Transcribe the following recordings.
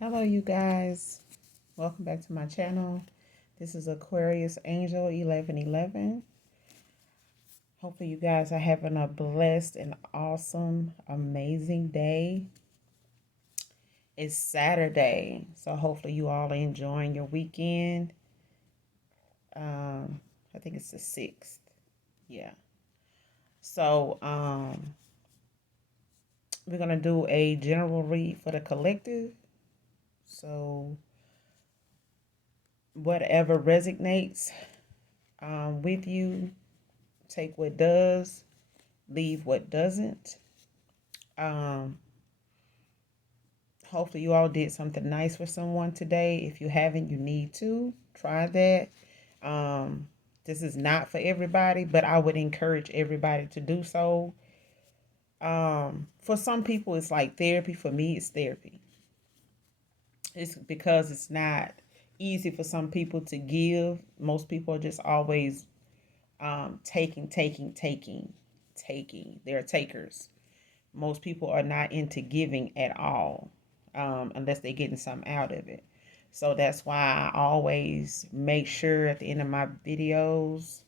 Hello, you guys. Welcome back to my channel. This is Aquarius Angel 1111. Hopefully, you guys are having a blessed and awesome, amazing day. It's Saturday, so hopefully, you all are enjoying your weekend. I think it's the 6th. Yeah. So, we're going to do a general read for the collective. So, whatever resonates with you, take what does, leave what doesn't. Um, Hopefully, you all did something nice for someone today. If you haven't, you need to try that. Um, this is not for everybody, but I would encourage everybody to do so. For some people, it's like therapy. For me, it's therapy. It's because it's not easy for some people to give. Most people are just always taking. They're takers. Most people are not into giving at all, unless they're getting something out of it. So that's why I always make sure at the end of my videos,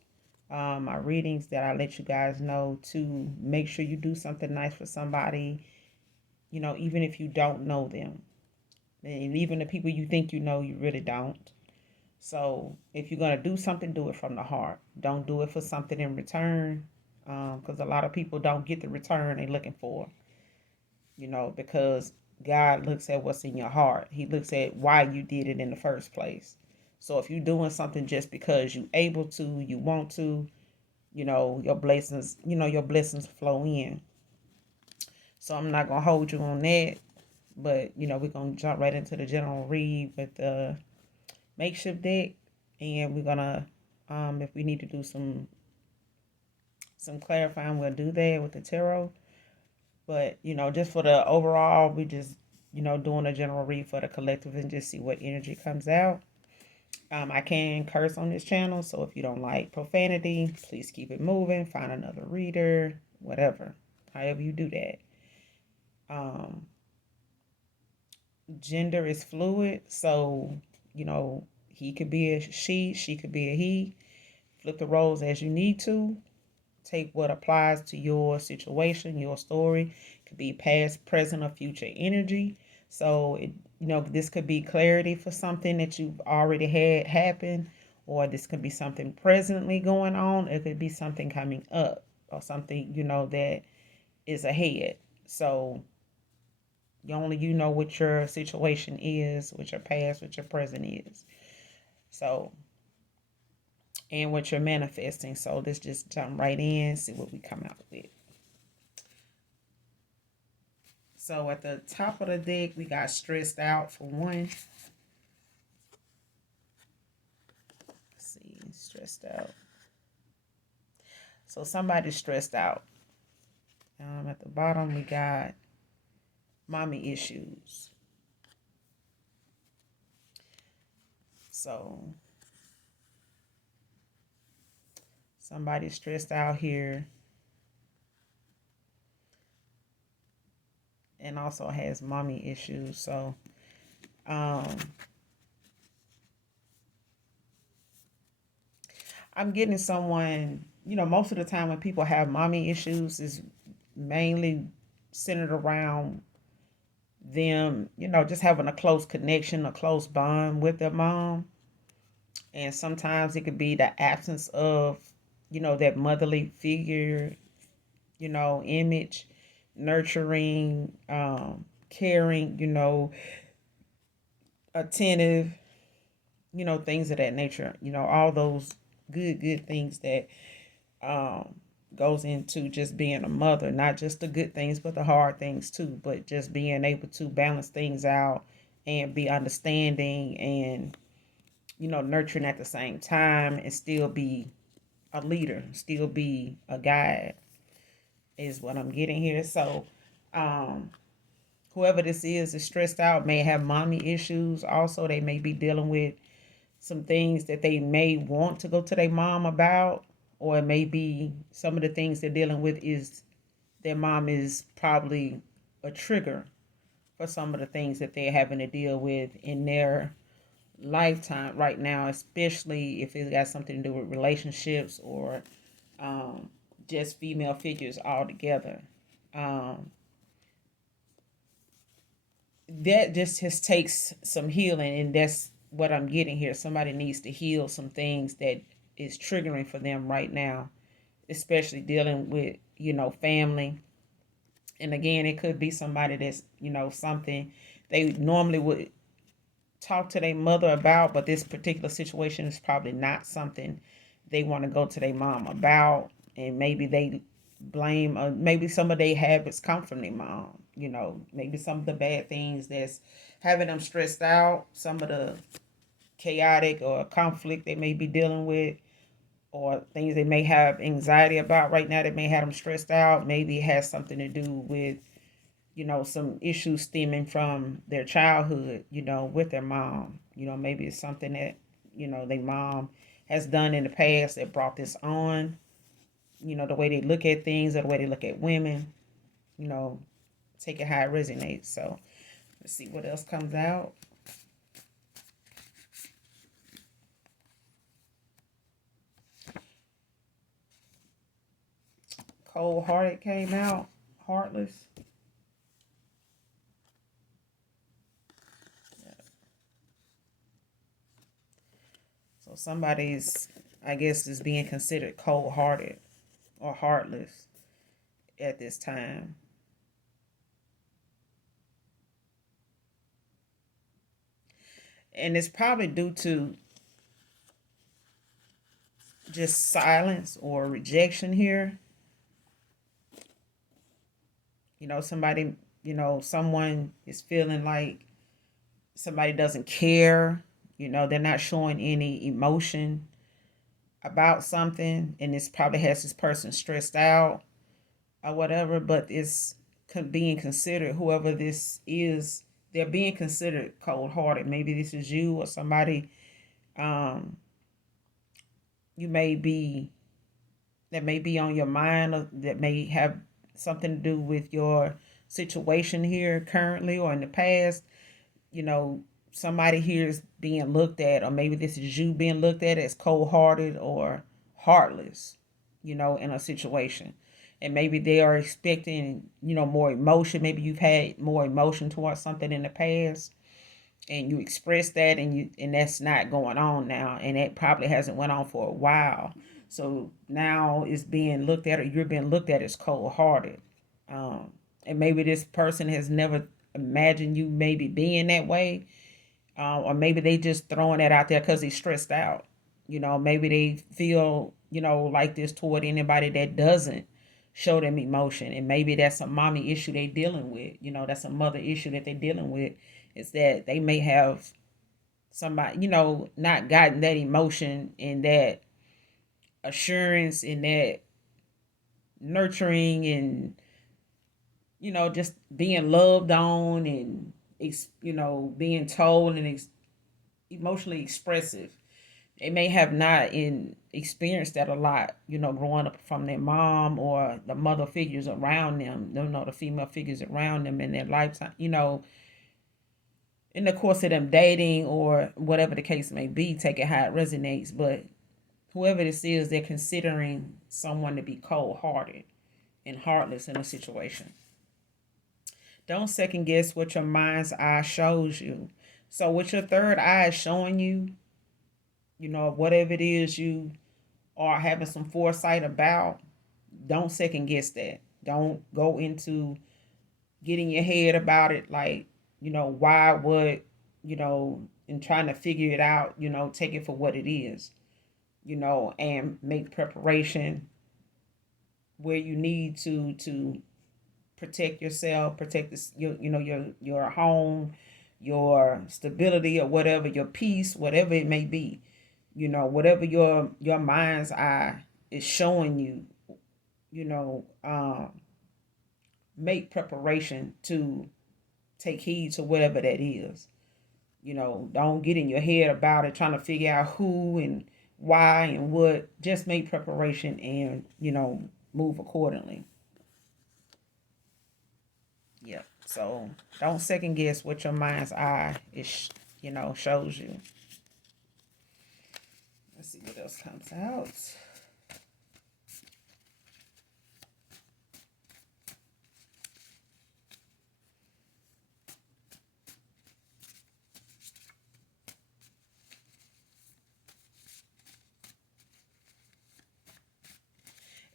my readings, that I let you guys know to make sure you do something nice for somebody, even if you don't know them. And even the people you think you know, you really don't. So if you're going to do something, do it from the heart. Don't do it for something in return, because a lot of people don't get the return they're looking for, because God looks at what's in your heart. He looks at why you did it in the first place. So if you're doing something just because you able to, you want to, your blessings flow in. So I'm not gonna hold you on that, but we're gonna jump right into the general read with the makeshift deck, and we're gonna, if we need to do some clarifying, we'll do that with the tarot. But, just for the overall, we just, doing a general read for the collective and just see what energy comes out. I can curse on this channel, so if you don't like profanity, please keep it moving. Find another reader, whatever. However you do that. Um, Gender is fluid, so, he could be a she could be a he. Flip the roles as you need to. Take what applies to your situation, your story. It could be past, present, or future energy. So this could be clarity for something that you've already had happen, or this could be something presently going on. It could be something coming up, or something that is ahead. So only you know what your situation is, what your past, what your present is. So, and what you're manifesting. So let's just jump right in, see what we come out with. So at the top of the deck, we got stressed out for one. Let's see, stressed out. So somebody's stressed out. At the bottom, we got mommy issues. So somebody's stressed out here, and also has mommy issues. So I'm getting someone, most of the time when people have mommy issues is mainly centered around them, just having a close connection, a close bond with their mom. And sometimes it could be the absence of, that motherly figure, image, nurturing, caring, attentive, things of that nature, all those good things that um, goes into just being a mother, not just the good things, but the hard things too, but just being able to balance things out and be understanding and, nurturing at the same time, and still be a leader, still be a guide, is what I'm getting here. So, um, whoever this is stressed out, may have mommy issues. Also, they may be dealing with some things that they may want to go to their mom about, or it may be some of the things they're dealing with is their mom is probably a trigger for some of the things that they're having to deal with in their lifetime right now, especially if it's got something to do with relationships or um, just female figures altogether. Um, that just takes some healing, and that's what I'm getting here. Somebody needs to heal some things that is triggering for them right now, especially dealing with, family. And again, it could be somebody that's, something they normally would talk to their mother about, but this particular situation is probably not something they want to go to their mom about. And maybe they blame, maybe some of their habits come from their mom. Maybe some of the bad things that's having them stressed out, some of the chaotic or conflict they may be dealing with, or things they may have anxiety about right now that may have them stressed out. Maybe it has something to do with, some issues stemming from their childhood, with their mom. Maybe it's something that, their mom has done in the past that brought this on, the way they look at things or the way they look at women, you know, take it how it resonates. So let's see what else comes out. Cold hearted came out, heartless. So somebody's, I guess, is being considered cold hearted or heartless at this time. And it's probably due to just silence or rejection here. Somebody, someone is feeling like somebody doesn't care. They're not showing any emotion about something, and this probably has this person stressed out or whatever, but it's being considered, whoever this is, they're being considered cold hearted. Maybe this is you or somebody um, you may be, that may be on your mind, or that may have something to do with your situation here currently or in the past. you know, Somebody here is being looked at, or maybe this is you being looked at as cold hearted or heartless, in a situation. And maybe they are expecting, more emotion. Maybe you've had more emotion towards something in the past and you express that, and that's not going on now. And it probably hasn't went on for a while. So now it's being looked at, or you're being looked at as cold hearted. And maybe this person has never imagined you maybe being that way, or maybe they just throwing that out there because they're stressed out. Maybe they feel, like this toward anybody that doesn't show them emotion. And maybe that's a mommy issue they dealing with. That's a mother issue that they're dealing with. Is that they may have somebody, not gotten that emotion and that assurance and that nurturing and, just being loved on and, being told and emotionally expressive. They may have not experienced that a lot, growing up from their mom or the mother figures around them, the female figures around them in their lifetime, in the course of them dating or whatever the case may be, take it how it resonates. But whoever this is, they're considering someone to be cold hearted and heartless in a situation. Don't second guess what your mind's eye shows you. So, what your third eye is showing you, whatever it is you are having some foresight about, don't second guess that. Don't go into getting your head about it, like, why, what, and trying to figure it out, take it for what it is, and make preparation where you need to protect yourself, protect this, your home, your stability, or whatever, your peace, whatever it may be. Whatever your mind's eye is showing you, you know, make preparation to take heed to whatever that is. Don't get in your head about it, trying to figure out who and why and what. Just make preparation and, move accordingly. Yeah. So don't second guess what your mind's eye is, shows you. Let's see what else comes out.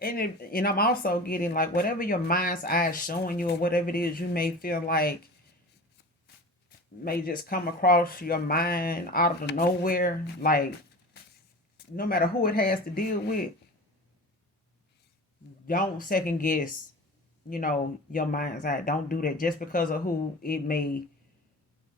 And I'm also getting like whatever your mind's eye is showing you or whatever it is you may feel like may just come across your mind out of the nowhere. Like no matter who it has to deal with, don't second guess, your mind's eye. Don't do that just because of who it may,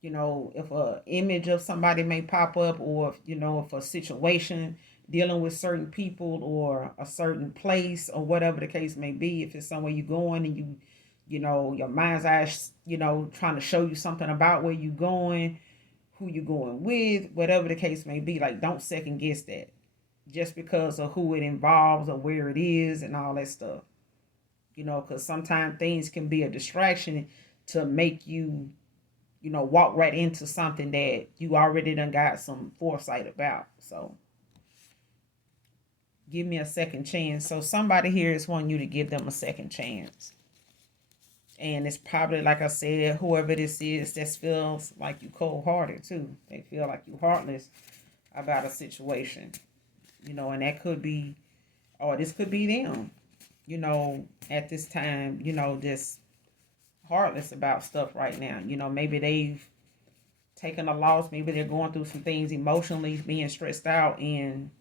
if a image of somebody may pop up or, if a situation dealing with certain people or a certain place or whatever the case may be, if it's somewhere you're going and your mind's eye, trying to show you something about where you're going, who you're going with, whatever the case may be, like don't second guess that just because of who it involves or where it is and all that stuff. Because sometimes things can be a distraction to make you, walk right into something that you already done got some foresight about. So give me a second chance. So somebody here is wanting you to give them a second chance. And it's probably, like I said, whoever this is, that feels like you cold-hearted too. They feel like you heartless about a situation. And that could be, or this could be them, at this time, just heartless about stuff right now. Maybe they've taken a loss. Maybe they're going through some things emotionally, being stressed out, and,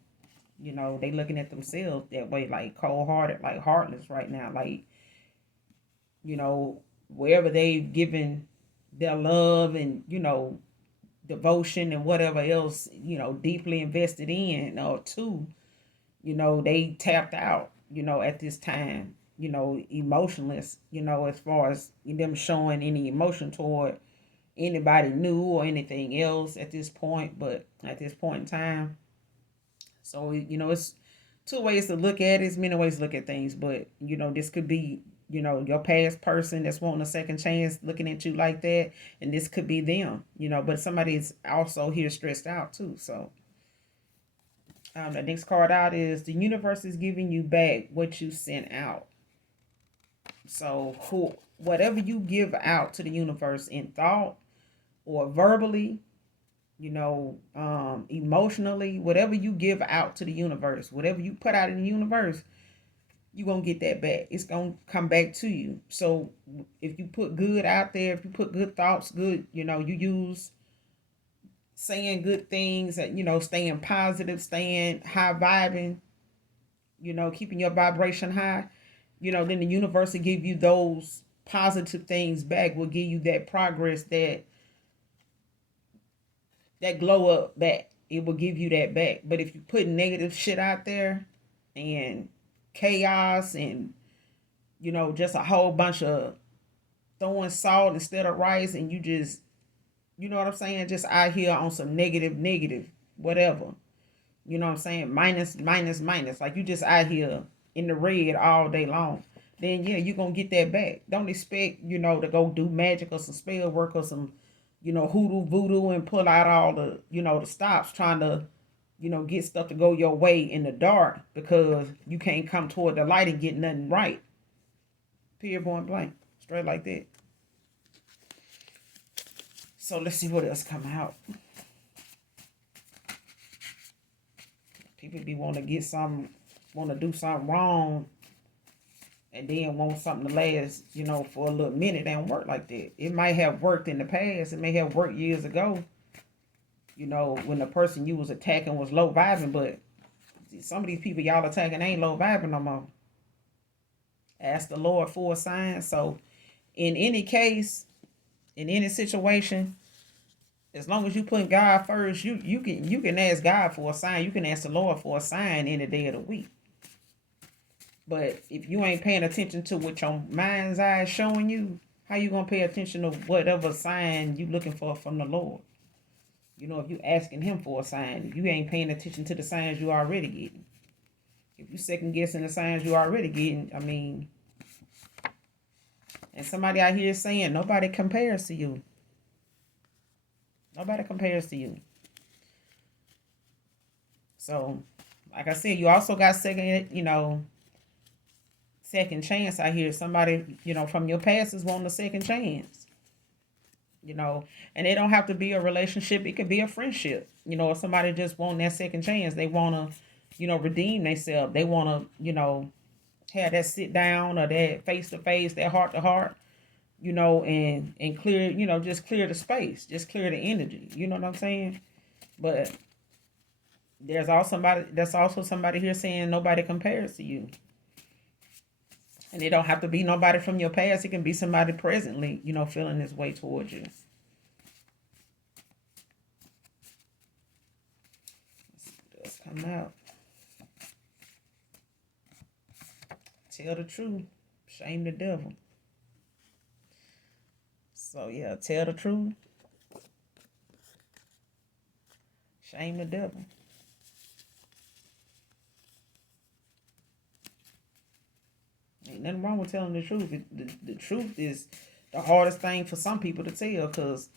they looking at themselves that way, like cold-hearted, like heartless right now. Like, wherever they've given their love and, devotion and whatever else, deeply invested in or to, they tapped out, at this time, emotionless, as far as them showing any emotion toward anybody new or anything else at this point, but at this point in time. So, it's two ways to look at it. It's many ways to look at things, but, this could be, your past person that's wanting a second chance looking at you like that, and this could be them, but somebody's also here stressed out too. So the next card out is the universe is giving you back what you sent out. So whatever you give out to the universe in thought or verbally, emotionally, whatever you give out to the universe, whatever you put out in the universe, you're going to get that back. It's going to come back to you. So if you put good out there, if you put good thoughts, good, you use saying good things, staying positive, staying high vibing, keeping your vibration high, then the universe will give you those positive things back, will give you that progress, that glow up back. It will give you that back. But if you put negative shit out there and chaos and, just a whole bunch of throwing salt instead of rice, and you just, you know what I'm saying, just out here on some negative, whatever. You know what I'm saying? Minus. Like you just out here in the red all day long. Then yeah, you're gonna get that back. Don't expect, to go do magic or some spell work or some, hoodoo voodoo and pull out all the, the stops trying to, get stuff to go your way in the dark because you can't come toward the light and get nothing right. Period, point blank. Straight like that. So let's see what else come out. People be want to do something wrong, and then want something to last, for a little minute. They don't work like that. It might have worked in the past. It may have worked years ago, when the person you was attacking was low vibing, but some of these people y'all attacking ain't low vibing no more. Ask the Lord for a sign. So in any case, in any situation, as long as you put God first, you can ask God for a sign. You can ask the Lord for a sign any day of the week. But if you ain't paying attention to what your mind's eye is showing you, how you gonna pay attention to whatever sign you looking for from the Lord? If you asking him for a sign, you ain't paying attention to the signs you already getting. If you second guessing the signs you already getting, And somebody out here saying nobody compares to you. Nobody compares to you. So, like I said, you also got second chance out here. Somebody, from your past is wanting a second chance. You know, and it don't have to be a relationship. It could be a friendship. If somebody just want that second chance, they wanna, redeem themselves. They wanna, have that sit down or that face to face, that heart to heart, and clear, just clear the space, just clear the energy. You know what I'm saying? But there's also somebody here saying nobody compares to you. And it don't have to be nobody from your past. It can be somebody presently, feeling this way towards you. Let's come out. Tell the truth. Shame the devil. So yeah, tell the truth. Shame the devil. Ain't nothing wrong with telling the truth. The truth is the hardest thing for some people to tell because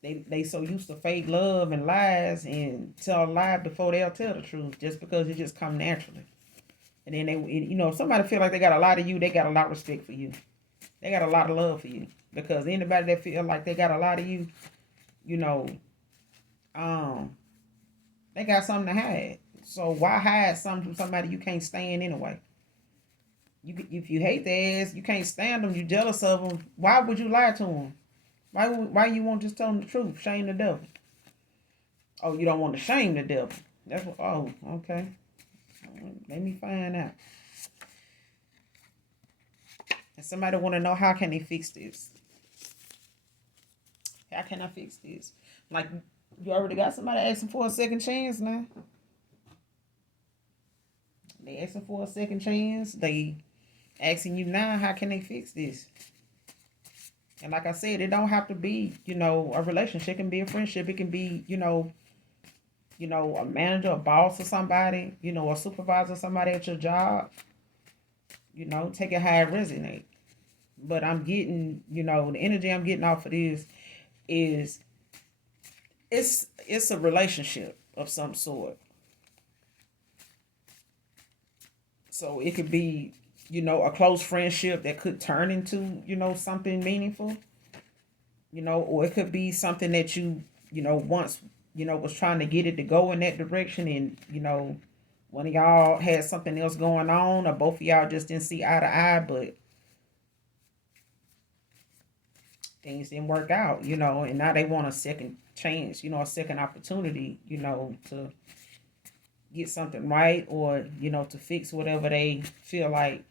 they so used to fake love and lies and tell a lie before they'll tell the truth just because it just come naturally. And then if somebody feel like they got a lot of you, they got a lot of respect for you. They got a lot of love for you because anybody that feel like they got a lot of you, you know, um, they got something to hide. So why hide something from somebody you can't stand anyway? If you hate their ass, you can't stand them, you jealous of them. Why would you lie to them? Why you won't just tell them the truth? Shame the devil. Oh, you don't want to shame the devil. That's what. Oh, okay. Let me find out. And somebody want to know how can they fix this? How can I fix this? Like you already got somebody asking for a second chance now. They asking for a second chance. They asking you now, how can they fix this? And like I said, it don't have to be, a relationship. It can be a friendship. It can be, a manager, a boss or somebody, a supervisor, somebody at your job. Take it how it resonate. But I'm getting, the energy I'm getting off of this is it's a relationship of some sort. So it could be, a close friendship that could turn into, something meaningful, or it could be something that once, was trying to get it to go in that direction and, one of y'all had something else going on or both of y'all just didn't see eye to eye, but things didn't work out, and now they want a second chance, a second opportunity, to get something right or, to fix whatever they feel like,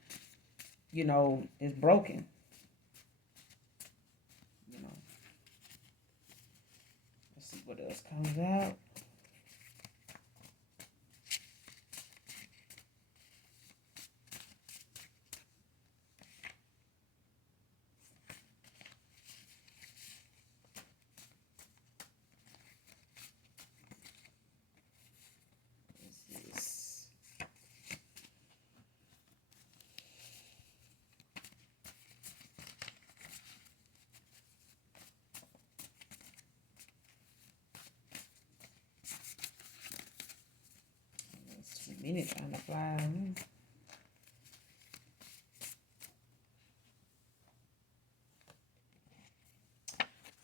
is broken. You know. Let's see what else comes out. Minute trying to fly.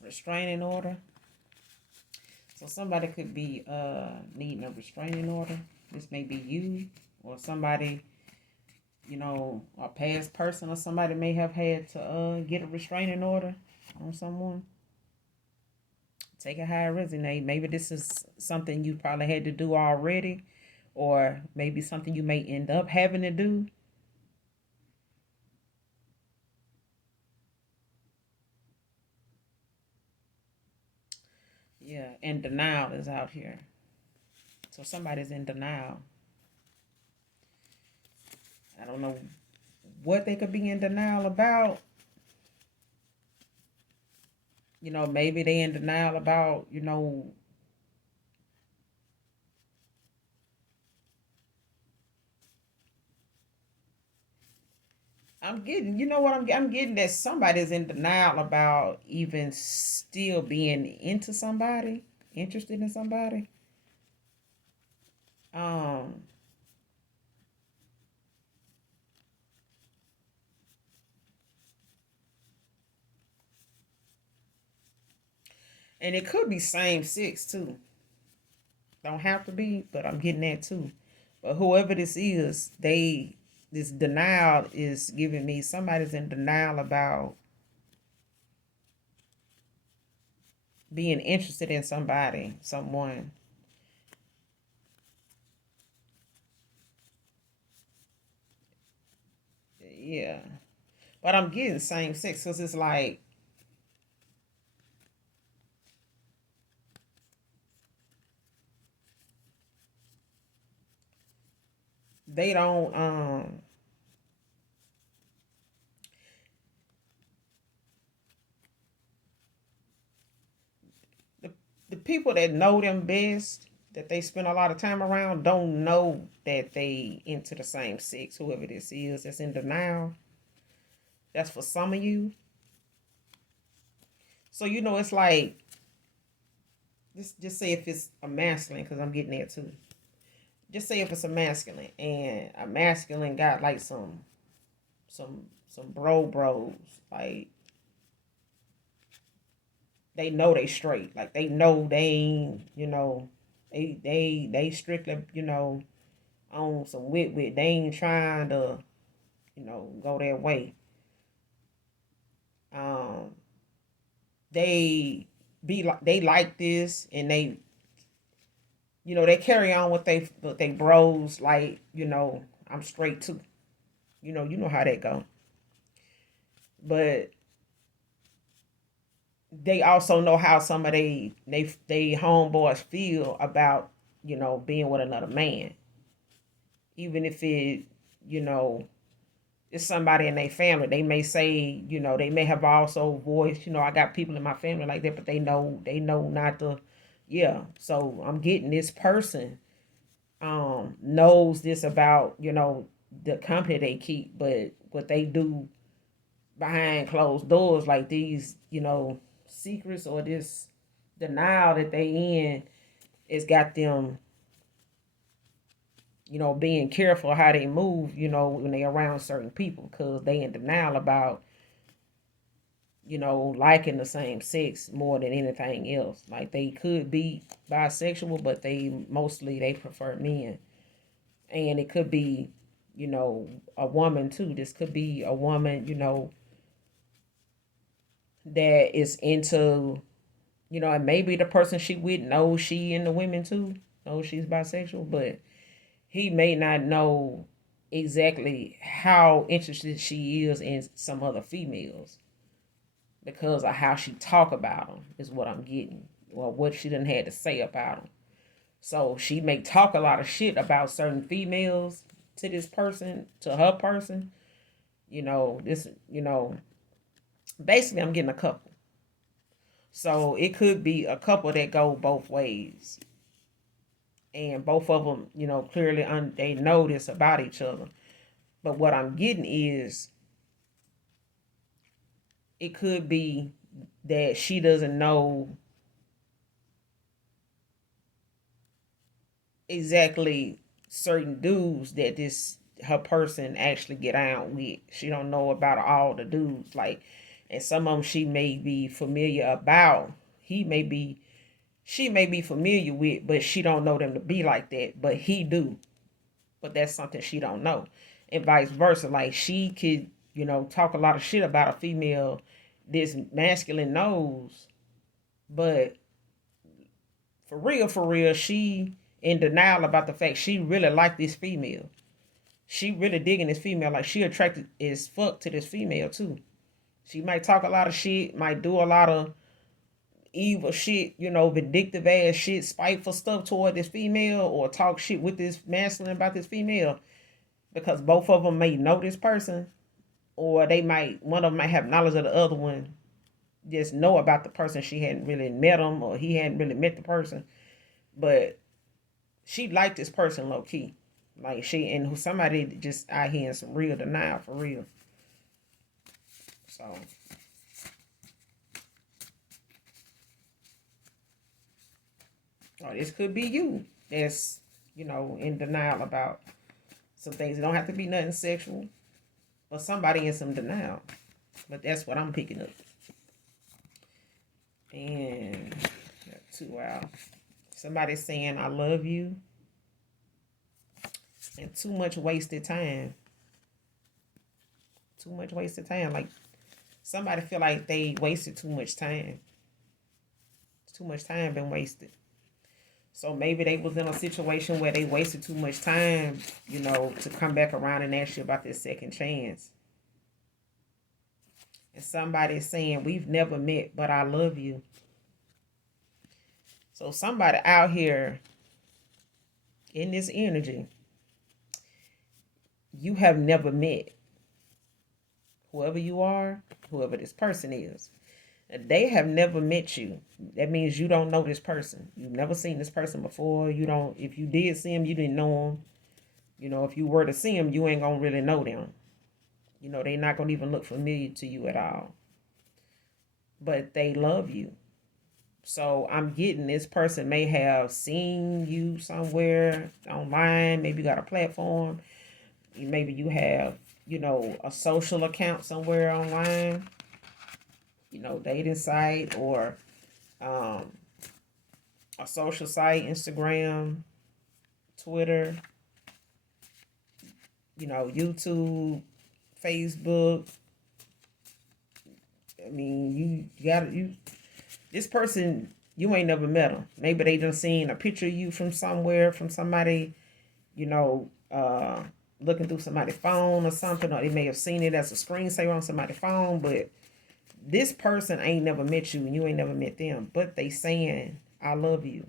Restraining order. So somebody could be needing a restraining order. This may be you or somebody, a past person or somebody may have had to get a restraining order on someone. Take it how it resonate. Maybe this is something you probably had to do already, or maybe something you may end up having to do. Yeah, and denial is out here. So somebody's in denial. I don't know what they could be in denial about. Maybe they in denial about, I'm getting, you know what I'm getting that somebody's in denial about even still being into somebody, interested in somebody. Um, and it could be same sex too. Don't have to be, but I'm getting that too. But whoever this is, this denial is giving me somebody's in denial about being interested in somebody, someone. Yeah. But I'm getting same sex because it's like they don't the, the people that know them best, that they spend a lot of time around, don't know that they into the same sex, whoever this is that's in denial. That's for some of you. So it's like, just say if it's a masculine, because I'm getting there too. Just say if it's a masculine, and a masculine got like some bros, like they know they straight, like they know they ain't, they strictly, on some wit. They ain't trying to, go their way. Um, they they like this, and they carry on with they bros, like, I'm straight too. You know how that go. But they also know how some of they homeboys feel about, being with another man, even if you know it's somebody in their family. They may say, they may have also voiced, I got people in my family like that, but they know not to. Yeah, so I'm getting this person knows this about, the company they keep, but what they do behind closed doors, like these, secrets, or this denial that they in, it's got them, being careful how they move, when they around certain people, because they in denial about, liking the same sex more than anything else. Like they could be bisexual, but they prefer men. And it could be, a woman too. This could be a woman, that is into, and maybe the person she with knows she into women too, knows she's bisexual, but he may not know exactly how interested she is in some other females because of how she talk about them, is what I'm getting, or what she done had to say about them. So she may talk a lot of shit about certain females to this person, to her person. This, basically I'm getting a couple. So it could be a couple that go both ways. And both of them, clearly they know this about each other. But what I'm getting is, it could be that she doesn't know exactly certain dudes that this her person actually get out with. She don't know about all the dudes, like, and some of them she may be familiar about. He may be she may be familiar with, but she don't know them to be like that. But he do. But that's something she don't know. And vice versa. Like she could, talk a lot of shit about a female this masculine knows, but for real, she in denial about the fact she really like this female. She really digging this female. Like she attracted as fuck to this female too. She might talk a lot of shit, might do a lot of evil shit, vindictive ass shit, spiteful stuff toward this female, or talk shit with this masculine about this female, because both of them may know this person, or one of them might have knowledge of the other one, just know about the person. She hadn't really met him, or he hadn't really met the person, but she liked this person low key. Like she and somebody just out here in some real denial for real. So or this could be you that's, in denial about some things. It don't have to be nothing sexual, but somebody in some denial. But that's what I'm picking up. And got two out. Somebody saying I love you, and too much wasted time. Too much wasted time. Like somebody feel like they wasted too much time. Too much time been wasted. So maybe they was in a situation where they wasted too much time, to come back around and ask you about this second chance. And somebody is saying, we've never met, but I love you. So somebody out here in this energy, you have never met. Whoever you are, whoever this person is, they have never met you. That means you don't know this person. You've never seen this person before. You don't. If you did see him, you didn't know him. If you were to see him, you ain't gonna really know them. They're not gonna even look familiar to you at all. But they love you. So I'm getting this person may have seen you somewhere online. Maybe you got a platform. Maybe you have, a social account somewhere online. Dating site or a social site, Instagram, Twitter, YouTube, Facebook. I mean, this person, you ain't never met them. Maybe they done seen a picture of you from somewhere, from somebody, looking through somebody's phone or something, or they may have seen it as a screensaver on somebody's phone, but this person ain't never met you and you ain't never met them, but they saying, I love you.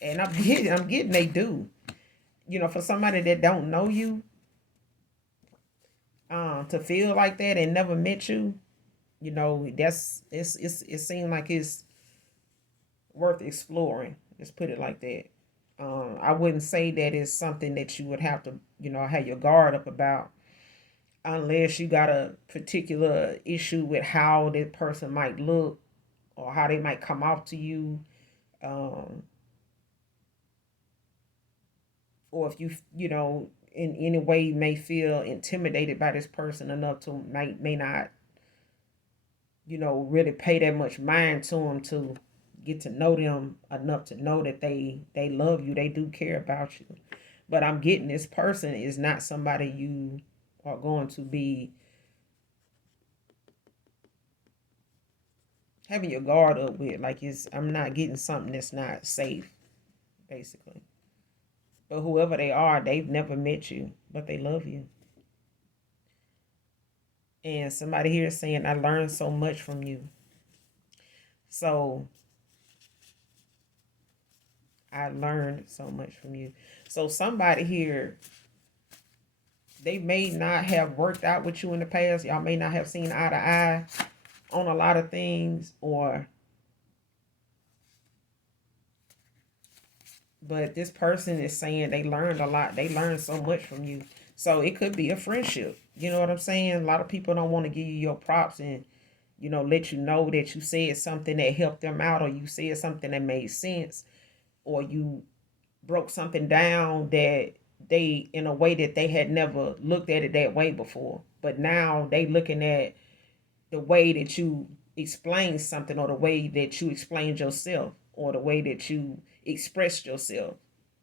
And I'm getting they do. For somebody that don't know you, to feel like that and never met you, it seems like it's worth exploring. Let's put it like that. I wouldn't say that it's something that you would have to, have your guard up about, unless you got a particular issue with how that person might look or how they might come off to you. Or if you, in any way may feel intimidated by this person enough to may not, really pay that much mind to them to get to know them enough to know that they love you, they do care about you. But I'm getting this person is not somebody you are going to be having your guard up with. Like I'm not getting something that's not safe, basically. But whoever they are, they've never met you, but they love you. And somebody here is saying, I learned so much from you. So I learned so much from you. So somebody here, they may not have worked out with you in the past. Y'all may not have seen eye to eye on a lot of things, but this person is saying they learned a lot. They learned so much from you. So it could be a friendship. You know what I'm saying? A lot of people don't want to give you your props and, let you know that you said something that helped them out, or you said something that made sense, or you broke something down that they, in a way that they had never looked at it that way before. But now they looking at the way that you explained something, or the way that you explained yourself, or the way that you expressed yourself,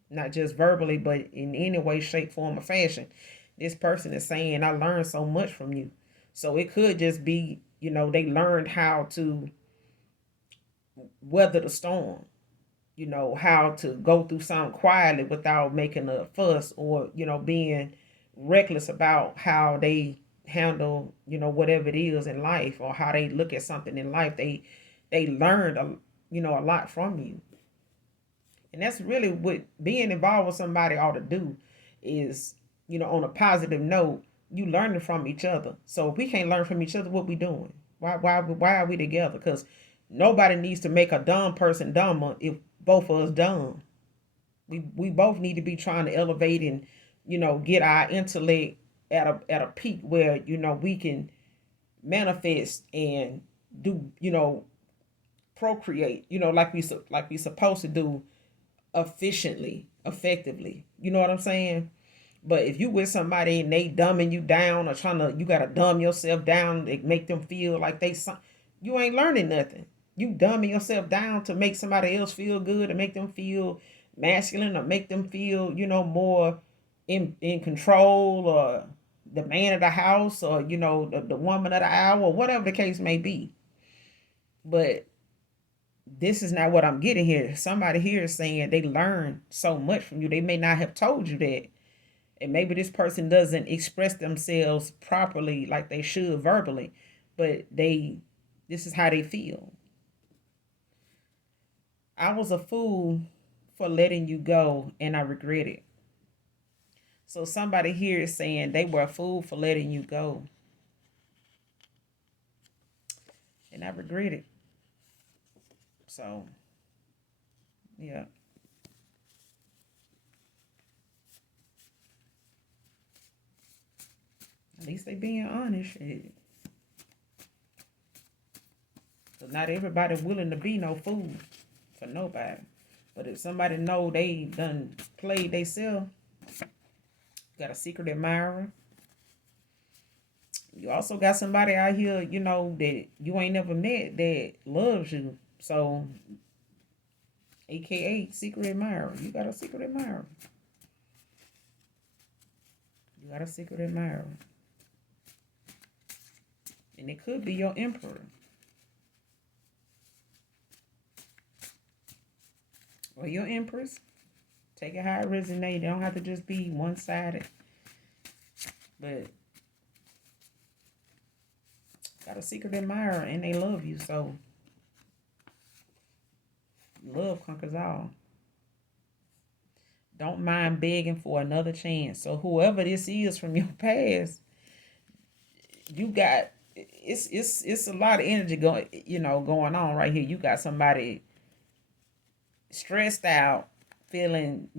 not just verbally, but in any way, shape, form, or fashion. This person is saying, I learned so much from you. So it could just be, they learned how to weather the storm, how to go through something quietly without making a fuss, or, being reckless about how they handle, whatever it is in life, or how they look at something in life. They learned, a lot from you. And that's really what being involved with somebody ought to do is, on a positive note, you learning from each other. So if we can't learn from each other, what we doing? Why are we together? Because nobody needs to make a dumb person dumber if both of us dumb. We both need to be trying to elevate and get our intellect at a peak where, we can manifest and do, procreate, like we supposed to do, efficiently, effectively. You know what I'm saying? But if you with somebody and they dumbing you down, or you gotta dumb yourself down to make them feel like you ain't learning nothing. You dumbing yourself down to make somebody else feel good, to make them feel masculine, or make them feel, more in control, or the man of the house, or the woman of the hour, or whatever the case may be. But this is not what I'm getting here. Somebody here is saying they learn so much from you. They may not have told you that. And maybe this person doesn't express themselves properly like they should verbally, but this is how they feel. I was a fool for letting you go, and I regret it. So somebody here is saying they were a fool for letting you go, and I regret it. So, yeah. At least they being honest. So not everybody willing to be no fool for nobody. But if somebody know they done played theyself, got a secret admirer. You also got somebody out here, that you ain't never met that loves you. So, AKA secret admirer. You got a secret admirer. You got a secret admirer. And it could be your emperor. Or your empress. Take it how it resonates. It don't have to just be one-sided. But got a secret admirer and they love you. So love conquers all. Don't mind begging for another chance. So whoever this is from your past, you got it's a lot of energy going on right here. You got somebody stressed out, feeling,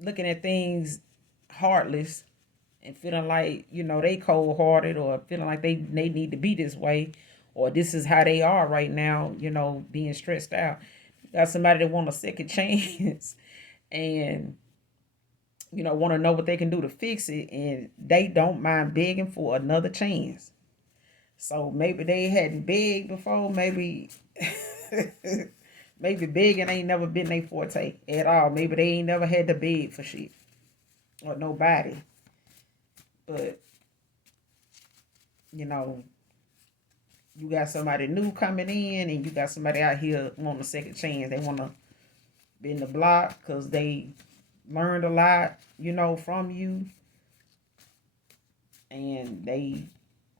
looking at things heartless, and feeling like, they cold hearted, or feeling like they need to be this way, or this is how they are right now, being stressed out. You got somebody that want a second chance and want to know what they can do to fix it, and they don't mind begging for another chance. So maybe they hadn't begged before, maybe maybe begging ain't never been their forte at all. Maybe they ain't never had to beg for shit or nobody. But you know, you got somebody new coming in, and you got somebody out here wanting a second chance. They want to be in the block because they learned a lot, from you, and they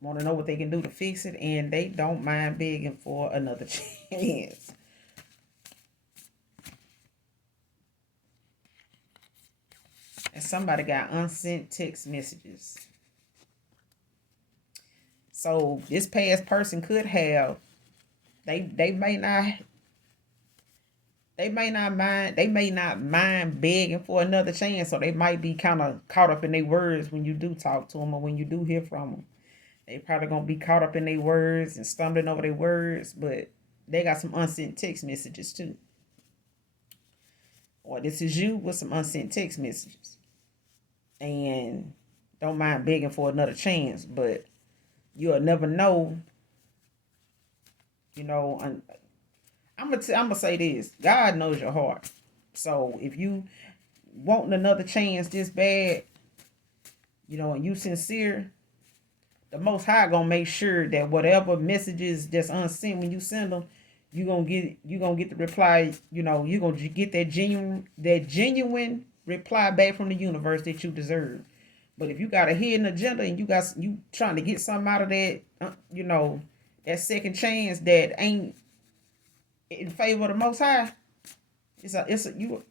want to know what they can do to fix it, and they don't mind begging for another chance. And somebody got unsent text messages. So this past person could have, they may not mind begging for another chance. So they might be kind of caught up in their words when you do talk to them, or when you do hear from them. They probably gonna be caught up in their words and stumbling over their words, but they got some unsent text messages too. Or this is you with some unsent text messages, and don't mind begging for another chance, but you'll never know. I'm gonna say this: God knows your heart. So if you wanting another chance this bad, and you sincere, the Most High gonna make sure that whatever messages that's unsent when you send them, you gonna get the reply. You gonna get that genuine reply back from the universe that you deserve. But if you got a hidden agenda, and you trying to get something out of that, that second chance that ain't in favor of the Most High, you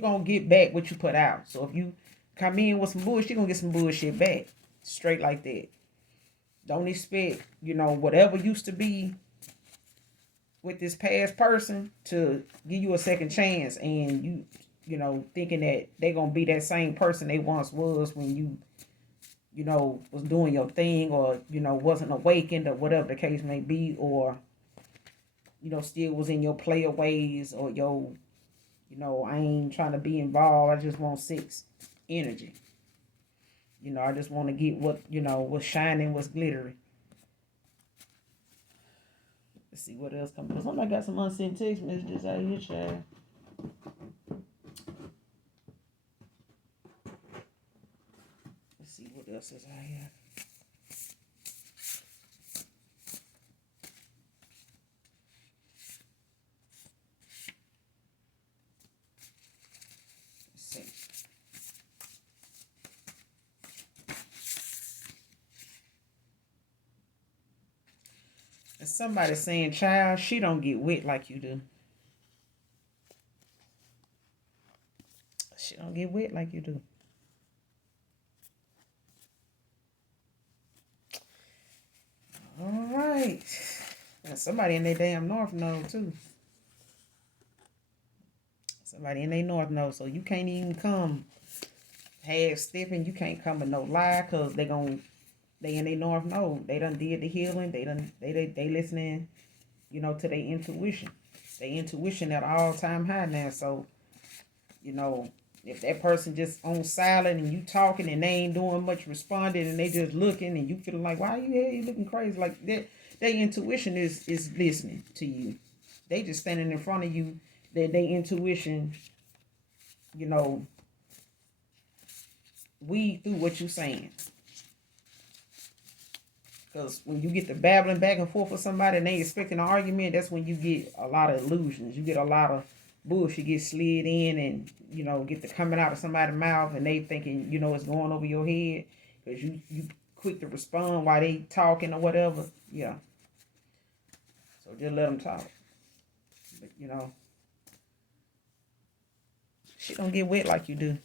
gonna get back what you put out. So if you come in with some bullshit, you gonna get some bullshit back, straight like that. Don't expect whatever used to be with this past person to give you a second chance, and you thinking that they gonna be that same person they once was when was doing your thing, or, wasn't awakened, or whatever the case may be, or, still was in your player ways, or I ain't trying to be involved. I just want sex energy. I just want to get what's shining, what's glittering. Let's see what else comes. Somebody got some unsent text messages out here, child. Let's see what else is out here. Let's see. And somebody saying, child, she don't get wet like you do. She don't get wet like you do. All right. And somebody in their damn North Node, too. Somebody in their North Node. So you can't even come half stepping. You can't come with no lie, because they in their North Node. They done did the healing. They listening, to their intuition. Their intuition at all time high now. So, if that person just on silent and you talking and they ain't doing much responding and they just looking and you feeling like, why you looking crazy? Like that, their intuition is listening to you. They just standing in front of you. Their intuition, weed through what you saying. Because when you get the babbling back and forth with somebody and they expecting an argument, that's when you get a lot of illusions. You get a lot of bullshit get slid in and, get the coming out of somebody's mouth and they thinking, it's going over your head because you quick to respond while they talking or whatever. Yeah. So just let them talk. But, she don't get wet like you do.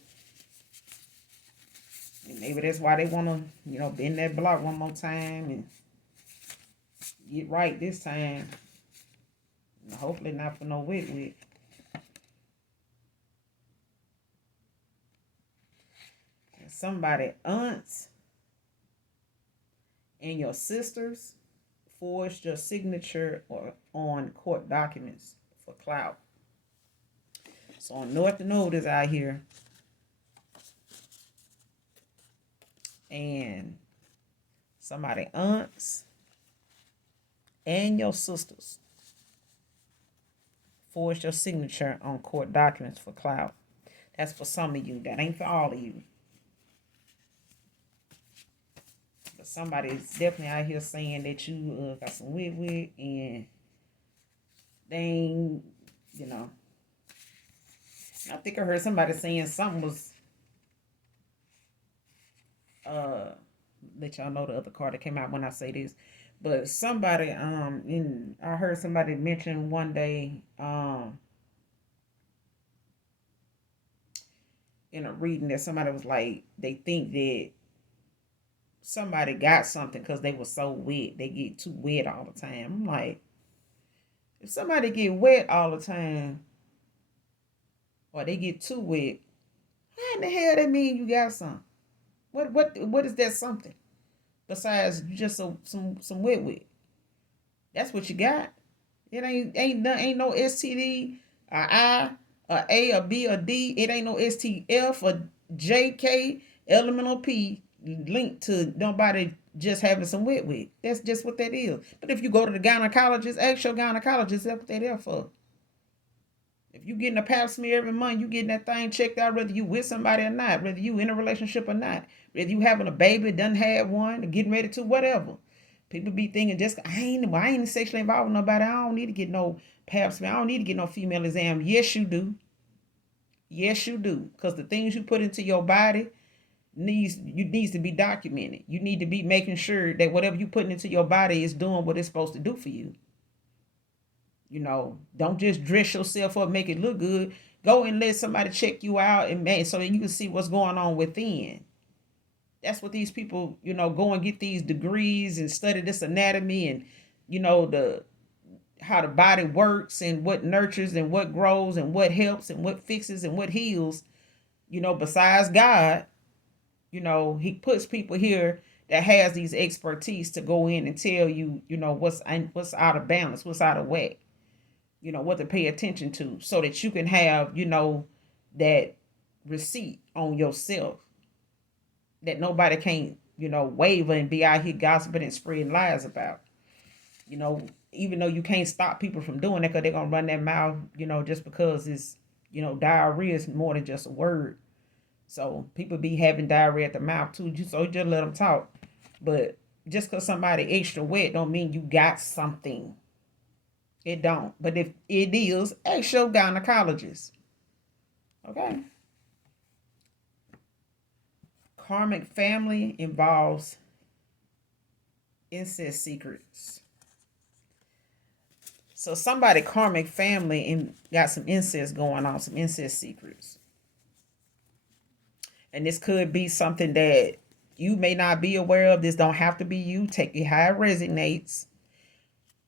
And maybe that's why they want to, bend that block one more time and get right this time. And hopefully not for no wet. Somebody aunts and your sisters forged your signature or on court documents for clout. So on North Node is out here. And somebody aunts and your sisters forged your signature on court documents for clout. That's for some of you. That ain't for all of you. But somebody's definitely out here saying that you got some wit and they ain't, I think I heard somebody saying something was let y'all know the other card that came out when I say this. But somebody I heard somebody mention one day in a reading that somebody was like, they think that somebody got something because they were so wet. They get too wet all the time. I'm like, if somebody get wet all the time or they get too wet, how in the hell that mean you got something? What is that something besides just some wet? That's what you got. It ain't no STD, a I, a A, a B, or D. It ain't no STF or JK, elemental P linked to nobody just having some wet. That's just what that is. But if you go to the gynecologist, ask your gynecologist, that's what they're there for. If you getting a pap smear every month, you getting that thing checked out, whether you with somebody or not, whether you in a relationship or not, whether you having a baby, done have one, or getting ready to, whatever. People be thinking just I ain't sexually involved with nobody. I don't need to get no pap smear. I don't need to get no female exam. Yes, you do. Yes, you do. Because the things you put into your body needs to be documented. You need to be making sure that whatever you putting into your body is doing what it's supposed to do for you. Don't just dress yourself up, make it look good. Go and let somebody check you out and so that you can see what's going on within. That's what these people, go and get these degrees and study this anatomy and, the how the body works and what nurtures and what grows and what helps and what fixes and what heals, besides God. He puts people here that has these expertise to go in and tell you, what's out of balance, what's out of whack, what to pay attention to, so that you can have, that receipt on yourself, that nobody can't, waver and be out here gossiping and spreading lies about. You know, even though you can't stop people from doing that because they're gonna run their mouth, just because it's, diarrhea is more than just a word. So people be having diarrhea at the mouth too. So just let them talk. But just because somebody extra wet don't mean you got something. It don't. But if it is, ask your gynecologist. Okay. Karmic family involves incest secrets. So somebody karmic family and got some incest going on, some incest secrets. And this could be something that you may not be aware of. This don't have to be you. Take it how it resonates.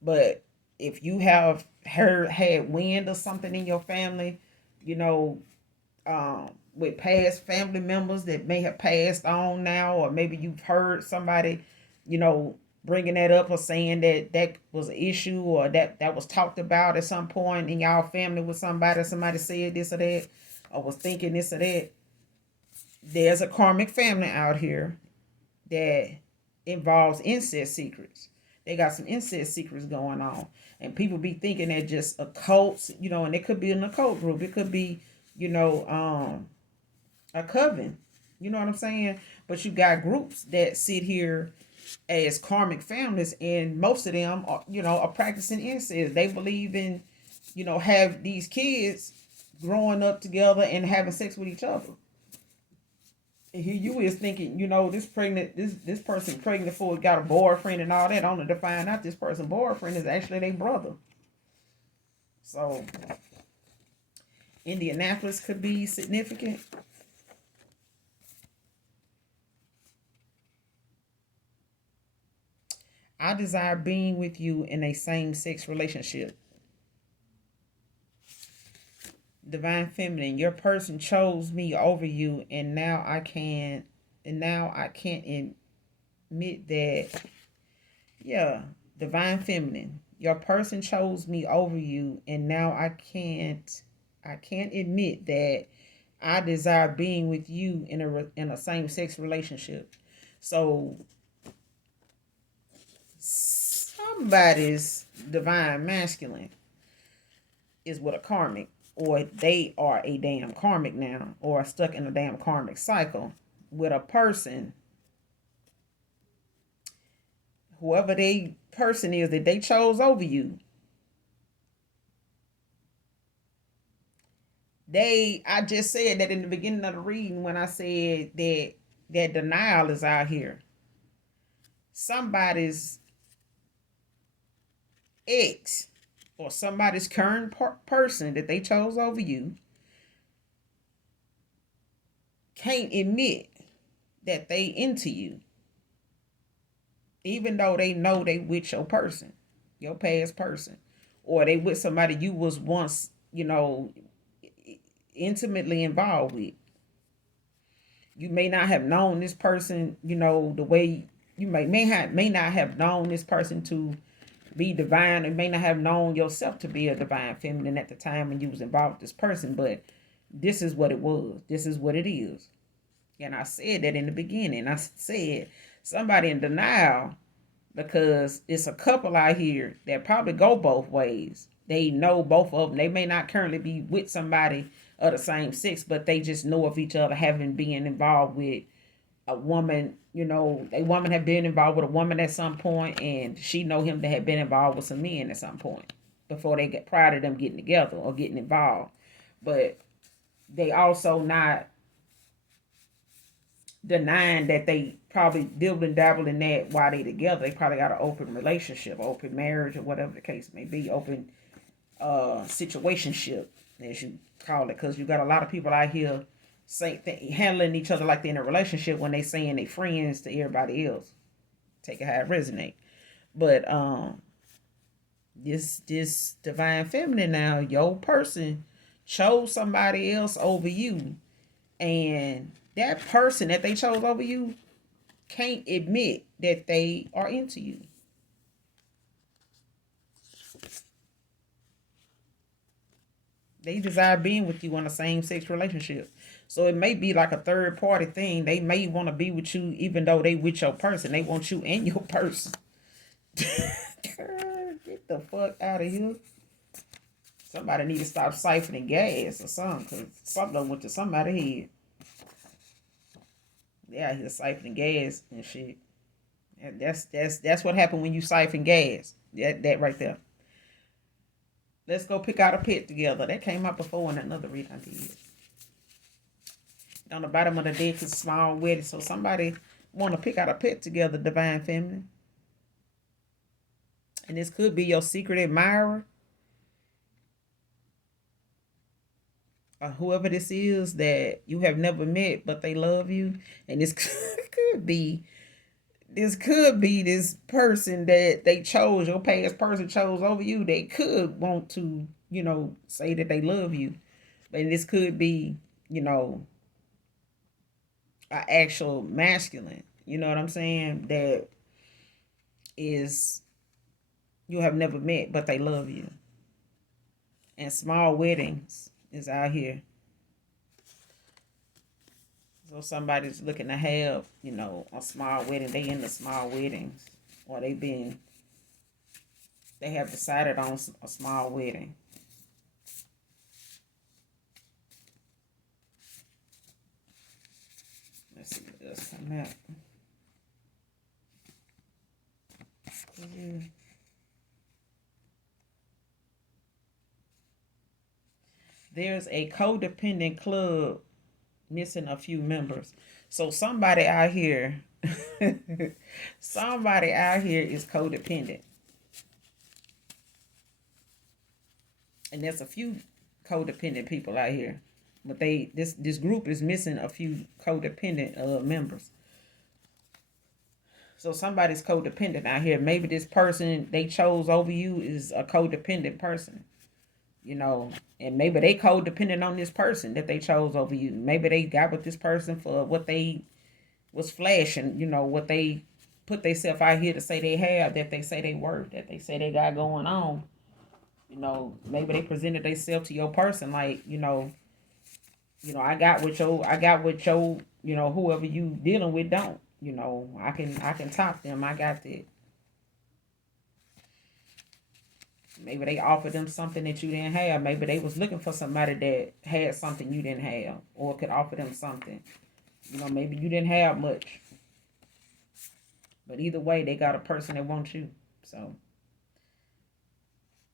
But if you have had wind or something in your family, you know, with past family members that may have passed on now, or maybe you've heard somebody, bringing that up or saying that that was an issue, or that was talked about at some point in y'all family with somebody said this or that, or was thinking this or that. There's a karmic family out here that involves incest secrets. They got some incest secrets going on. And people be thinking they're just occults, and it could be an occult group. It could be, a coven. You know what I'm saying? But you got groups that sit here as karmic families, and most of them are practicing incest. They believe in, have these kids growing up together and having sex with each other. And here you is thinking, this person pregnant for got a boyfriend and all that, only to find out this person's boyfriend is actually their brother. So Indianapolis could be significant. I desire being with you in a same-sex relationship. Divine feminine, your person chose me over you, and now I can't admit that. Yeah, divine feminine, your person chose me over you, and now I can't admit that I desire being with you in a same-sex relationship. So somebody's divine masculine is with a karmic, or they are a damn karmic now, or stuck in a damn karmic cycle with a person, whoever they person is that they chose over you. I just said that in the beginning of the reading when I said that denial is out here. Somebody's ex or somebody's current person that they chose over you can't admit that they into you, even though they know they with your person, your past person, or they with somebody you was once, intimately involved with. You may not have known this person, the way you may not have known this person to be divine, and may not have known yourself to be a divine feminine at the time when you was involved with this person, but this is what it was. This is what it is. And I said that in the beginning. I said somebody in denial because it's a couple out here that probably go both ways. They know both of them. They may not currently be with somebody of the same sex, but they just know of each other, having been involved with a woman. A woman had been involved with a woman at some point, and she know him that had been involved with some men at some point before they get prior to them getting together or getting involved. But they also not denying that they probably dibble and dabble in that while they together. They probably got an open relationship, open marriage, or whatever the case may be, open situationship, as you call it, because you got a lot of people out here handling each other like they're in a relationship when they saying they friends to everybody else. Take it how it resonate. But This divine feminine now, your person chose somebody else over you, and that person that they chose over you can't admit that they are into you. They desire being with you in a same sex relationship. So it may be like a third party thing. They may want to be with you even though they with your person. They want you and your person. Get the fuck out of here. Somebody need to stop siphoning gas or something, because something went to somebody's head. They out here siphoning gas and shit. That's what happened when you siphon gas. That right there. Let's go pick out a pet together. That came out before in another read I did. On the bottom of the deck is small wedding. So somebody want to pick out a pet together, divine feminine. And this could be your secret admirer. Or whoever this is that you have never met, but they love you. And this could be this person that they chose, your past person chose over you. They could want to, say that they love you. And this could be, an actual masculine. You know what I'm saying? That is you have never met, but they love you. And small weddings is out here. So somebody's looking to have, a small wedding. They in the small weddings, or they have decided on a small wedding. Let's see what else come out. There's a codependent club missing a few members. So somebody out here, somebody out here is codependent. And there's a few codependent people out here. But this group is missing a few codependent members. So somebody's codependent out here. Maybe this person they chose over you is a codependent person. And maybe they codependent on this person that they chose over you. Maybe they got with this person for what they was flashing, what they put themselves out here to say they have, that they say they worth, that they say they got going on. Maybe they presented themselves to your person like, I got what your, whoever you dealing with don't. I can top them. I got that. Maybe they offered them something that you didn't have. Maybe they was looking for somebody that had something you didn't have, or could offer them something. Maybe you didn't have much. But either way, they got a person that wants you. So,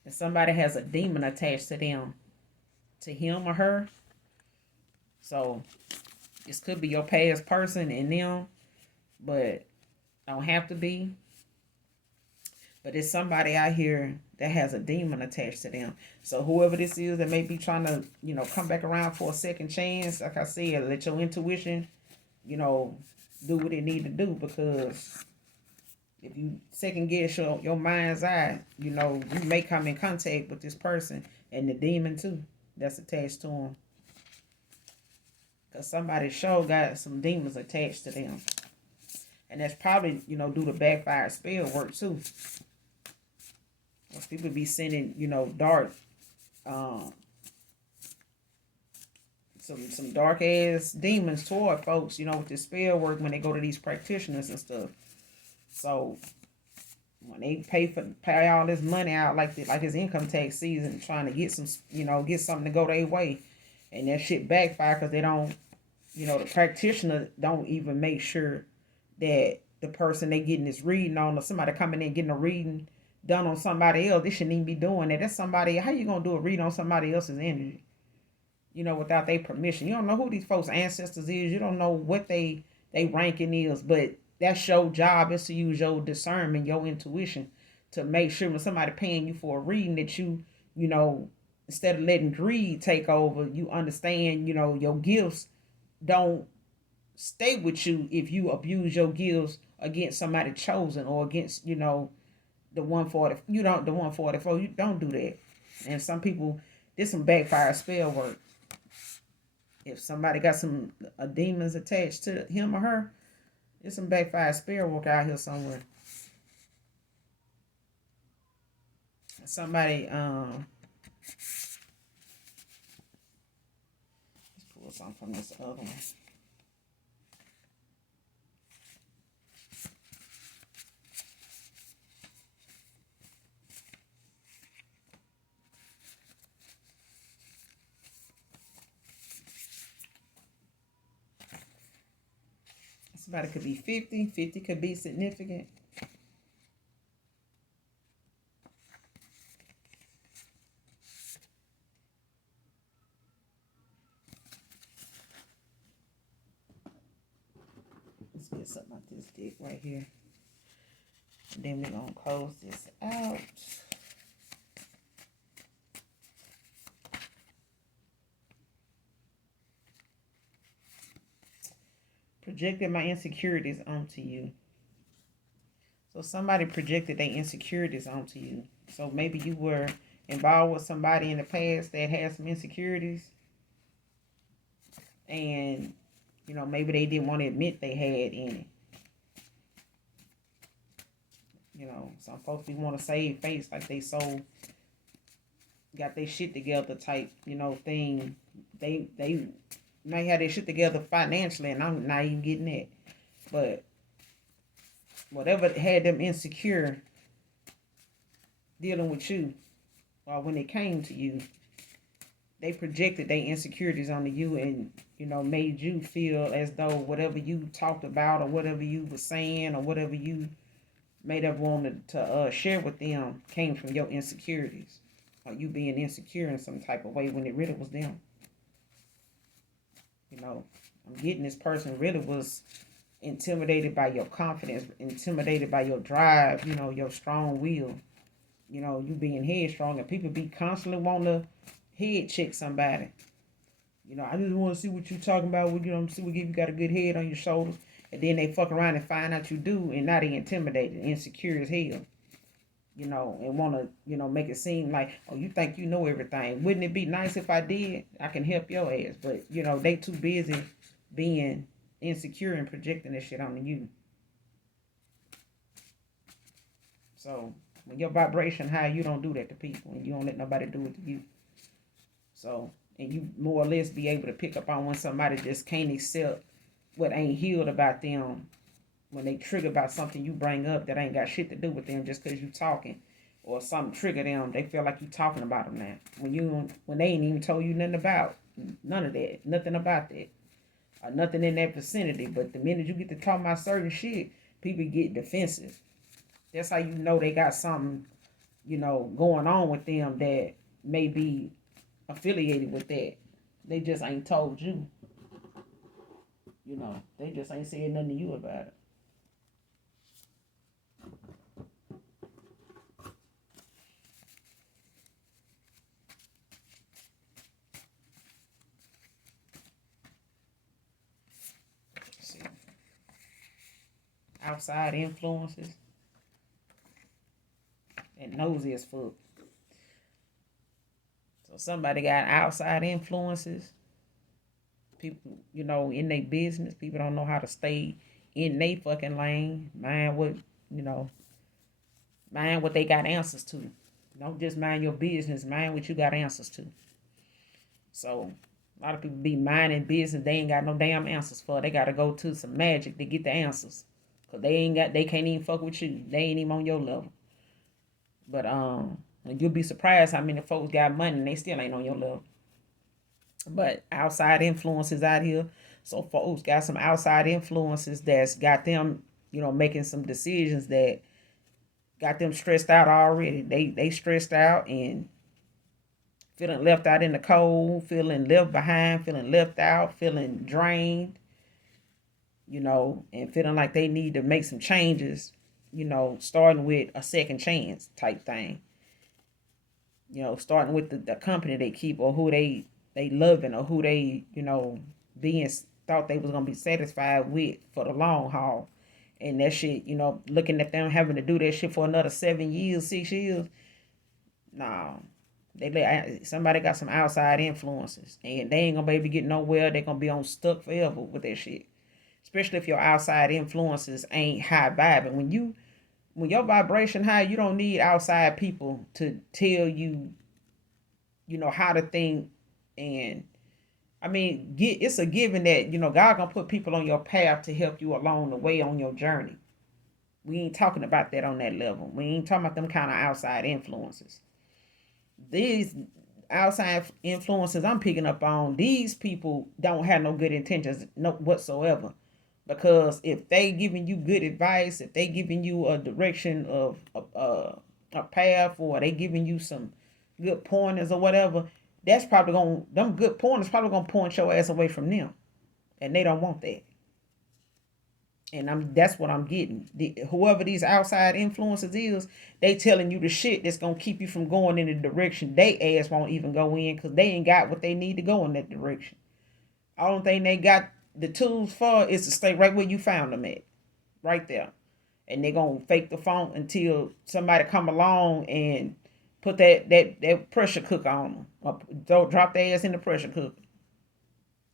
if somebody has a demon attached to them, to him or her, so this could be your past person and them, but don't have to be. But it's somebody out here that has a demon attached to them. So whoever this is that may be trying to, come back around for a second chance, like I said, let your intuition, do what it need to do. Because if you second guess your mind's eye, you may come in contact with this person and the demon too that's attached to them. Because somebody sure got some demons attached to them. And that's probably, due to backfire spell work too. People be sending, dark, some dark ass demons toward folks, with this spell work when they go to these practitioners and stuff. So when they pay all this money out like his income tax season, trying to get some, get something to go their way, and that shit backfire because they don't, the practitioner don't even make sure that the person they getting this reading on, or somebody coming in getting a reading done on somebody else, they shouldn't even be doing that. That's somebody. How you gonna do a read on somebody else's energy? Without their permission. You don't know who these folks' ancestors is. You don't know what they ranking is. But that's your job, is to use your discernment, your intuition, to make sure when somebody paying you for a reading that you instead of letting greed take over, you understand. Your gifts don't stay with you if you abuse your gifts against somebody chosen, or against the 140, you don't, the 144, you don't do that. And some people, this some backfire spell work. If somebody got some demons attached to him or her, there's some backfire spell work out here somewhere. Somebody, let's pull something from this other one. Somebody could be 50. 50 could be significant. Let's get something like this dick right here. And then we're going to close this out. Projected my insecurities onto you. So somebody projected their insecurities onto you. So maybe you were involved with somebody in the past that had some insecurities. And, you know, maybe they didn't want to admit they had any. You know, some folks be want to save face like they so got their shit together type, you know, thing. They may have their shit together financially, and I'm not even getting that. But whatever had them insecure dealing with you, or when it came to you, they projected their insecurities onto you and, you know, made you feel as though whatever you talked about or whatever you were saying or whatever you made up wanted to share with them came from your insecurities, or you being insecure in some type of way when it really was them. You know, I'm getting this person really was intimidated by your confidence, intimidated by your drive, you know, your strong will, you know, you being headstrong, and people be constantly wanting to head check somebody. You know, I just want to see what you talking about, you know, see what you got a good head on your shoulders, and then they fuck around and find out you do, and now they intimidated, insecure as hell. You know, and want to, you know, make it seem like, oh, you think you know everything. Wouldn't it be nice if I did? I can help your ass. But, you know, they too busy being insecure and projecting this shit onto you. So, when your vibration high, you don't do that to people, and you don't let nobody do it to you. So, and you more or less be able to pick up on when somebody just can't accept what ain't healed about them, when they trigger about something you bring up that ain't got shit to do with them just because you talking, or something trigger them, they feel like you talking about them now. When they ain't even told you nothing about none of that, nothing about that, or nothing in that vicinity. But the minute you get to talk about certain shit, people get defensive. That's how you know they got something, you know, going on with them that may be affiliated with that. They just ain't told you. You know, they just ain't said nothing to you about it. Outside influences and nosy as fuck. So somebody got outside influences. People, you know, in their business, people don't know how to stay in their fucking lane. Mind what, you know, mind what they got answers to. Don't just mind your business, mind what you got answers to. So a lot of people be minding business they ain't got no damn answers for. They gotta go to some magic to get the answers. Cause they can't even fuck with you. They ain't even on your level. But you'll be surprised how many folks got money and they still ain't on your level. But outside influences out here. So folks got some outside influences that's got them, you know, making some decisions that got them stressed out already. They stressed out and feeling left out in the cold, feeling left behind, feeling left out, feeling drained, you know, and feeling like they need to make some changes, you know, starting with a second chance type thing. You know, starting with the company they keep, or who they loving, or who they, you know, being thought they was gonna be satisfied with for the long haul. And that shit, looking at them having to do that shit for another 7 years, 6 years. No, somebody got some outside influences, and they ain't gonna be able to get nowhere. They gonna be on stuck forever with that shit. Especially if your outside influences ain't high vibing. When your vibration high, you don't need outside people to tell you, how to think. And I mean, it's a given that God gonna put people on your path to help you along the way on your journey. We ain't talking about that on that level. We ain't talking about them kind of outside influences. These outside influences I'm picking up on, these people don't have no good intentions no whatsoever. Because if they giving you good advice, if they giving you a direction of a path, or they giving you some good pointers or whatever, that's probably gonna them good pointers probably gonna point your ass away from them, and they don't want that. And that's what I'm getting. Whoever these outside influences is, they telling you the shit that's gonna keep you from going in the direction they ass won't even go in, because they ain't got what they need to go in that direction. Only thing they got the tools for is to stay right where you found them at, right there. And they're gonna fake the phone until somebody come along and put that pressure cooker on them, or don't drop their ass in the pressure cooker.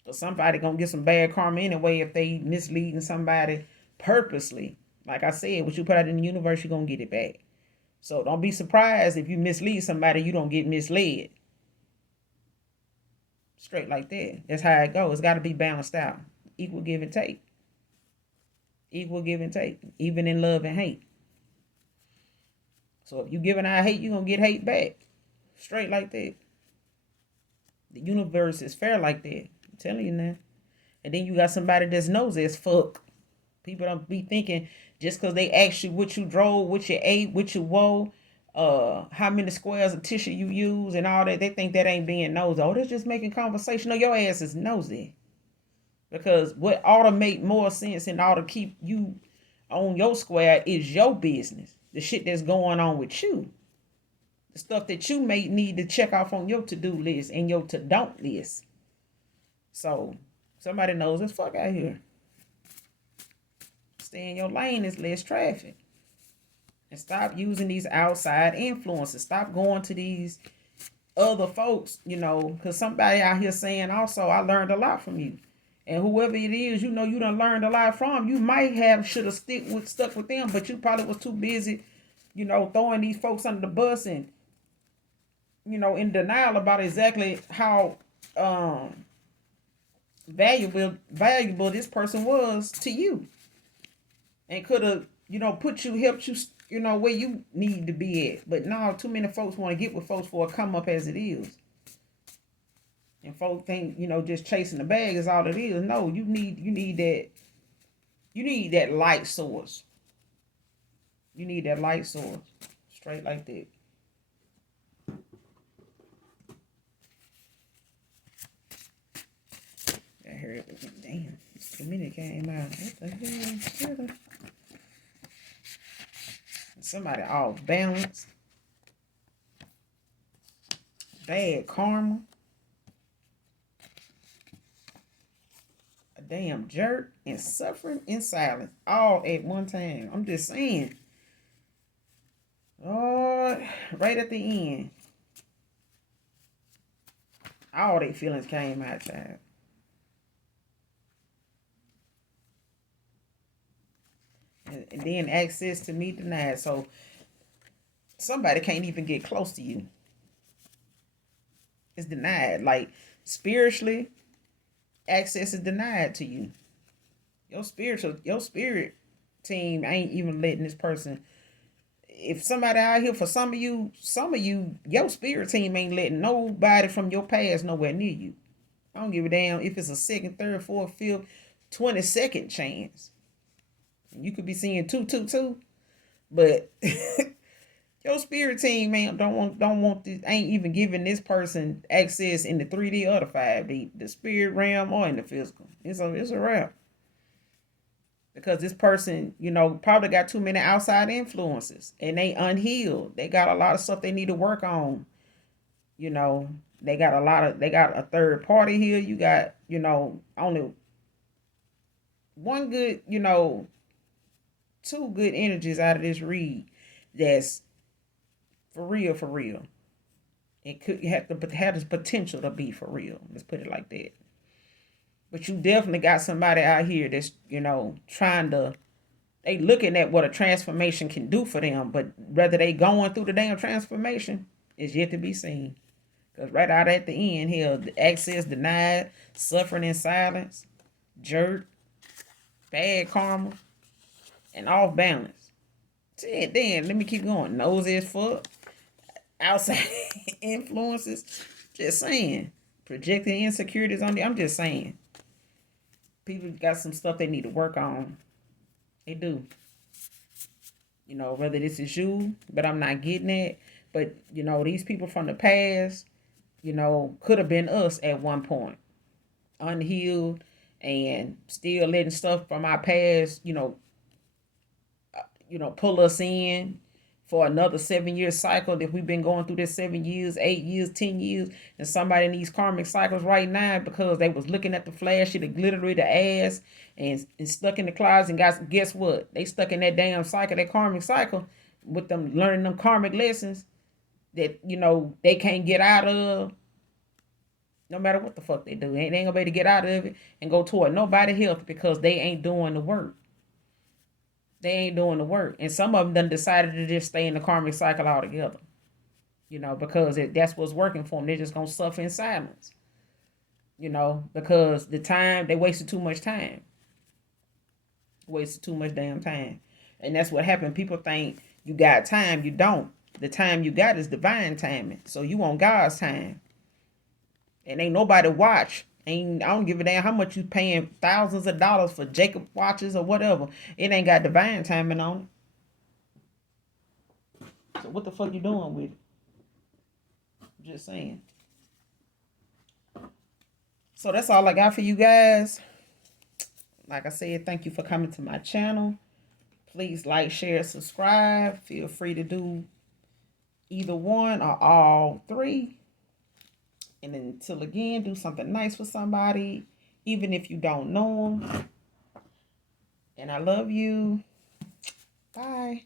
So somebody gonna get some bad karma anyway if they misleading somebody purposely. Like I said, what you put out in the universe, you're gonna get it back. So don't be surprised if you mislead somebody, you don't get misled. Straight like that. That's how it goes. It's got to be balanced out. Equal give and take. Equal give and take. Even in love and hate. So if you giving out hate, you're going to get hate back. Straight like that. The universe is fair like that. I'm telling you now. And then you got somebody that's nosy as fuck. People don't be thinking just because they ask you what you drove, what you ate, what you wore, how many squares of tissue you use and all that, they think that ain't being nosy. Oh, that's just making conversation. No, your ass is nosy. Because what ought to make more sense and ought to keep you on your square is your business. The shit that's going on with you. The stuff that you may need to check off on your to-do list and your to-don't list. So, somebody knows as fuck out here. Stay in your lane, is less traffic. And stop using these outside influences. Stop going to these other folks, because somebody out here saying also, I learned a lot from you. And whoever it is, you done learned a lot from. You might have should have stuck with them, but you probably was too busy, throwing these folks under the bus and, in denial about exactly how valuable this person was to you. And could have, helped you, where you need to be at. But no, too many folks want to get with folks for a come up as it is. And folks think, just chasing the bag is all it is. No, you need that light source. You need that light source. Straight like that. I heard it. Damn. The minute came out. What the hell? Somebody off balance. Bad karma. A damn jerk and suffering in silence. All at one time. I'm just saying. Oh, right at the end. All their feelings came out, child. And then access to me denied. So somebody can't even get close to you. It's denied. Like spiritually, access is denied to you. Your spirit team ain't even letting this person. If somebody out here, for some of you, your spirit team ain't letting nobody from your past nowhere near you. I don't give a damn if it's a second, third, fourth, fifth, 22nd chance. You could be seeing 222, but your spirit team, man, don't want this, ain't even giving this person access in the 3D or the 5D, the spirit realm or in the physical. It's a wrap. Because this person, probably got too many outside influences and they unhealed. They got a lot of stuff they need to work on. They got a third party here. You got, only one good, two good energies out of this read that's for real, for real. It could have the potential to be for real. Let's put it like that. But you definitely got somebody out here that's, trying to, they looking at what a transformation can do for them, but whether they going through the damn transformation is yet to be seen. Because right out at the end here, the access denied, suffering in silence, jerk, bad karma, and off balance. Then let me keep going. Nosy as fuck, outside influences. Just saying. Projecting insecurities on I'm just saying. People got some stuff they need to work on. They do. Whether this is you, but I'm not getting it. But, these people from the past, could have been us at one point. Unhealed and still letting stuff from our past, pull us in for another 7-year cycle. If we've been going through this 7 years, 8 years, 10 years, and somebody in these karmic cycles right now because they was looking at the flashy, the glittery, the ass, and stuck in the closet, and guess what? They stuck in that damn cycle, that karmic cycle, with them learning them karmic lessons that, they can't get out of. No matter what the fuck they do. They ain't gonna be able to get out of it and go toward nobody health because they ain't doing the work. They ain't doing the work. And some of them done decided to just stay in the karmic cycle altogether. Because that's what's working for them. They're just going to suffer in silence. Because they wasted too much time. Wasted too much damn time. And that's what happened. People think you got time. You don't. The time you got is divine timing. So you want God's time. And ain't nobody watch. I don't give a damn how much you paying thousands of dollars for Jacob watches or whatever. It ain't got divine timing on it. So what the fuck you doing with it? Just saying. So that's all I got for you guys. Like I said, thank you for coming to my channel. Please like, share, subscribe. Feel free to do either one or all three. And until again, do something nice for somebody, even if you don't know them. And I love you. Bye.